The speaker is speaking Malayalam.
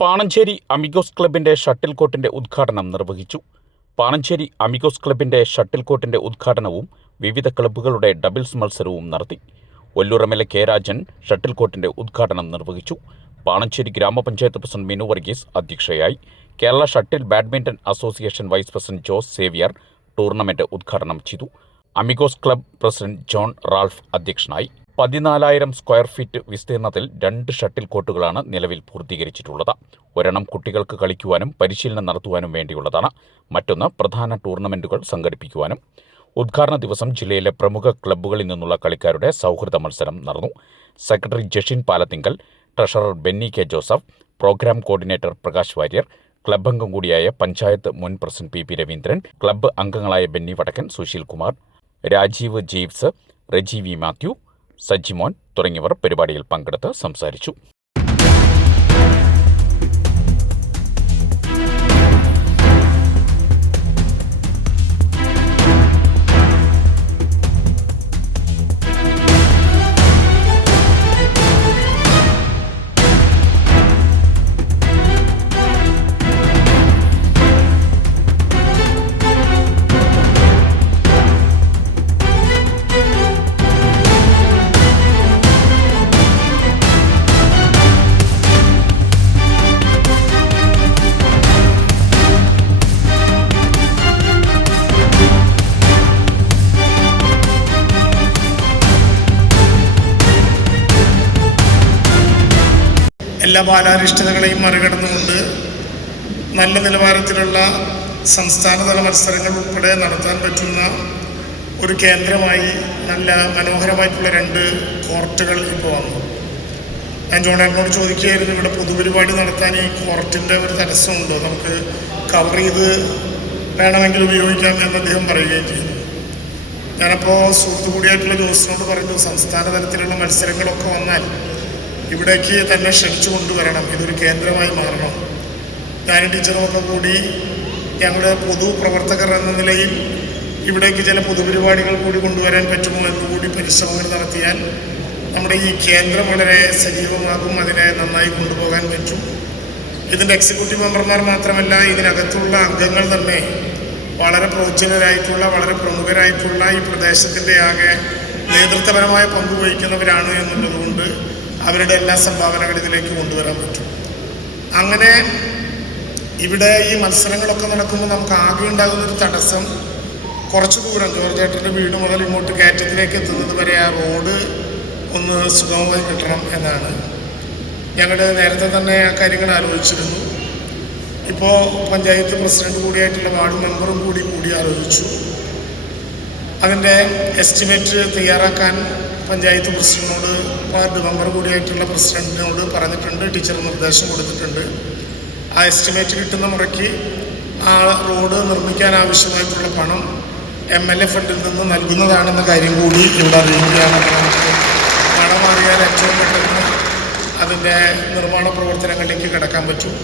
പാണഞ്ചേരി അമിഗോസ് ക്ലബിന്റെ ഷട്ടിൽ കോർട്ടിന്റെ ഉദ്ഘാടനം നിർവഹിച്ചു. പാണഞ്ചേരി അമിഗോസ് ക്ലബിന്റെ ഷട്ടിൽ കോർട്ടിന്റെ ഉദ്ഘാടനവും വിവിധ ക്ലബ്ബുകളുടെ ഡബിൾസ് മത്സരവും നടത്തി. Ollur MLA. K. Rajan shuttle കോർട്ടിന്റെ ഉദ്ഘാടനം നിർവഹിച്ചു. പാണഞ്ചേരി ഗ്രാമപഞ്ചായത്ത് പ്രസിഡന്റ് മിനു വർഗീസ് അധ്യക്ഷയായി. Kerala shuttle badminton association vice president Jose Xavier tournament ഉദ്ഘാടനം ചെയ്തു. Amigos club president John Ralph അധ്യക്ഷനായി. 14,000 സ്ക്വയർ ഫീറ്റ് വിസ്തീർണത്തിൽ 2 ഷട്ടിൽ കോർട്ടുകളാണ് നിലവിൽ പൂർത്തീകരിച്ചിട്ടുള്ളത്. ഒരെണ്ണം കുട്ടികൾക്ക് കളിക്കുവാനും പരിശീലനം നടത്തുവാനും വേണ്ടിയുള്ളതാണ്. മറ്റൊന്ന് പ്രധാന ടൂർണമെന്റുകൾ സംഘടിപ്പിക്കുവാനും. ഉദ്ഘാടന ദിവസം ജില്ലയിലെ പ്രമുഖ ക്ലബ്ബുകളിൽ നിന്നുള്ള കളിക്കാരുടെ സൗഹൃദ മത്സരം നടന്നു. Secretary Jashin Palathingal, treasurer Benny K Joseph, programme coordinator Prakash Warrier, club അംഗം കൂടിയായ പഞ്ചായത്ത് മുൻ പ്രസിഡന്റ് പി. രവീന്ദ്രൻ, ക്ലബ്ബ് അംഗങ്ങളായ ബെന്നി വടക്കൻ, സുശീൽ കുമാർ, രാജീവ് ജീവ്സ്, റെജി വി മാത്യു, സജിമോൻ തുടങ്ങിയവർ പരിപാടിയിൽ പങ്കെടുത്ത് സംസാരിച്ചു. എല്ലാ ബാലാരിഷ്ടതകളെയും മറികടന്നുകൊണ്ട് നല്ല നിലവാരത്തിലുള്ള സംസ്ഥാനതല മത്സരങ്ങൾ ഉൾപ്പെടെ നടത്താൻ പറ്റുന്ന ഒരു കേന്ദ്രമായി നല്ല മനോഹരമായിട്ടുള്ള 2 കോർട്ടുകൾ ഇപ്പോൾ വന്നു. ഞാൻ ജോണേട്ടനോട് ചോദിക്കുകയായിരുന്നു, ഇവിടെ പൊതുപരിപാടി നടത്താൻ ഈ കോർട്ടിൻ്റെ ഒരു തടസ്സമുണ്ടോ, നമുക്ക് കവർ ചെയ്ത് വേണമെങ്കിൽ ഉപയോഗിക്കാം എന്ന് അദ്ദേഹം പറയുകയും ചെയ്തു. ഞാനപ്പോൾ സുഹൃത്തു കൂടിയായിട്ടുള്ള ജോസിനോട് പറഞ്ഞു, സംസ്ഥാന തലത്തിലുള്ള മത്സരങ്ങളൊക്കെ വന്നാൽ ഇവിടേക്ക് തന്നെ ക്ഷണിച്ചു കൊണ്ടുവരണം, ഇതൊരു കേന്ദ്രമായി മാറണം. ഞാനും ടീച്ചറുമൊക്കെ കൂടി ഞങ്ങളുടെ പൊതുപ്രവർത്തകർ എന്ന നിലയിൽ ഇവിടേക്ക് ചില പൊതുപരിപാടികൾ കൂടി കൊണ്ടുവരാൻ പറ്റുമോ എന്നുകൂടി പരിശ്രമങ്ങൾ നടത്തിയാൽ നമ്മുടെ ഈ കേന്ദ്രം വളരെ സജീവമാകും, അതിനെ നന്നായി കൊണ്ടുപോകാൻ പറ്റും. ഇതിൻ്റെ എക്സിക്യൂട്ടീവ് മെമ്പർമാർ മാത്രമല്ല, ഇതിനകത്തുള്ള അംഗങ്ങൾ തന്നെ വളരെ പ്രോജ്വലരായിട്ടുള്ള, വളരെ പ്രമുഖരായിട്ടുള്ള, ഈ പ്രദേശത്തിൻ്റെ ആകെ നേതൃത്വപരമായ പങ്ക് വഹിക്കുന്നവരാണ് എന്നുള്ളതുകൊണ്ട് അവരുടെ എല്ലാ സംഭാവനകൾ ഇതിലേക്ക് കൊണ്ടുവരാൻ പറ്റും. അങ്ങനെ ഇവിടെ ഈ മത്സരങ്ങളൊക്കെ നടക്കുമ്പോൾ നമുക്ക് ആകെ ഉണ്ടാകുന്നൊരു തടസ്സം, കുറച്ച് ദൂരം ജോർജേട്ടൻ്റെ വീട് മുതൽ ഇങ്ങോട്ട് കയറ്റത്തിലേക്ക് എത്തുന്നത് വരെ ആ റോഡ് ഒന്ന് സുഗമമായി കിട്ടണം എന്നാണ്. ഞങ്ങൾ നേരത്തെ തന്നെ ആ കാര്യങ്ങൾ ആലോചിച്ചിരുന്നു. ഇപ്പോൾ പഞ്ചായത്ത് പ്രസിഡന്റ് കൂടിയായിട്ടുള്ള വാർഡ് മെമ്പറും കൂടി ആലോചിച്ചു. അതിൻ്റെ എസ്റ്റിമേറ്റ് തയ്യാറാക്കാൻ പഞ്ചായത്ത് പ്രസിഡന്റിനോട്, വാർഡ് മെമ്പർ കൂടിയായിട്ടുള്ള പ്രസിഡന്റിനോട് പറഞ്ഞിട്ടുണ്ട്. ടീച്ചർ നിർദ്ദേശം കൊടുത്തിട്ടുണ്ട്. ആ എസ്റ്റിമേറ്റ് കിട്ടുന്ന മുറയ്ക്ക് ആ റോഡ് നിർമ്മിക്കാൻ ആവശ്യമായിട്ടുള്ള പണം MLA ഫണ്ടിൽ നിന്ന് നൽകുന്നതാണെന്ന കാര്യം കൂടി ഇവിടെ അറിയിക്കുകയാണ്. പണം അറിയാൻ ഏറ്റവും പെട്ടെന്ന് അതിൻ്റെ നിർമ്മാണ പ്രവർത്തനങ്ങളിലേക്ക് കടക്കാൻ പറ്റും.